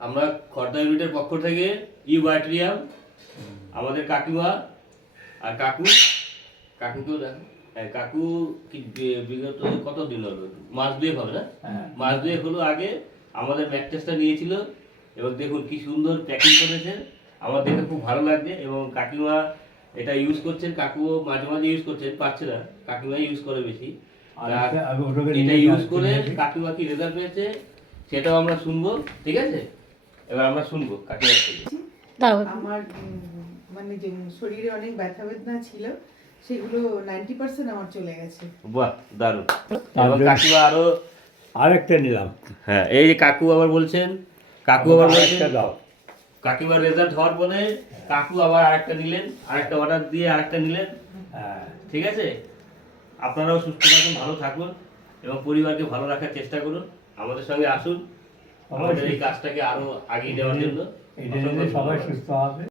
আমরা খর্দা ইউনিটের পক্ষ থেকে ইউ ব্যাটারিয়াম আমাদের কাকিমা আর কাকু কাকুকেও দেখো কাকু কি বিগত কত দিন হলো? মাস দুয়েক হবে না? হ্যাঁ। মাস দুয়েক হলো আগে আমাদের ম্যাট্রেসটা নিয়েছিল এবং দেখুন কি সুন্দর প্যাকিং করেছে। আমার দেখে খুব ভালো লাগছে এবং কাকিমা এটা ইউজ করছেন কাকুও মাঝে মাঝে ইউজ করছেন পাচ্ছে না। কাকিমা ইউজ করে বেশি। এটা- ইউজ করে কাকিমা কি রেজাল্ট পেয়েছে সেটাও আমরা শুনব ঠিক আছে? এবার আমরা শুনব কাকিমার আমার মানে যে শরীরে অনেক ব্যথা বেদনা ছিল সেগুলো নাইনটি পার্সেন্ট আমার চলে গেছে। বাহ দারুণ। তার এবং জন্য- কাকিমা আরও আরেকটা নিলাম। হ্যাঁ এই যে কাকু আবার বলছেন কাকু আবার বলছেন দাও। কাকিমার রেজাল্ট হওয়ার পরে কাকু আবার আরেকটা নিলেন আরেকটা অর্ডার দিয়ে আরেকটা নিলেন। হ্যাঁ ঠিক আছে? আপনারাও সুস্থ থাকুন ভালো থাকুন এবং পরিবারকে ভালো রাখার চেষ্টা করুন। আমাদের সঙ্গে আসুন। আমাদের এই কাজটাকে আরও আগিয়ে দেওয়ার জন্য সবাই সুস্থ হবে।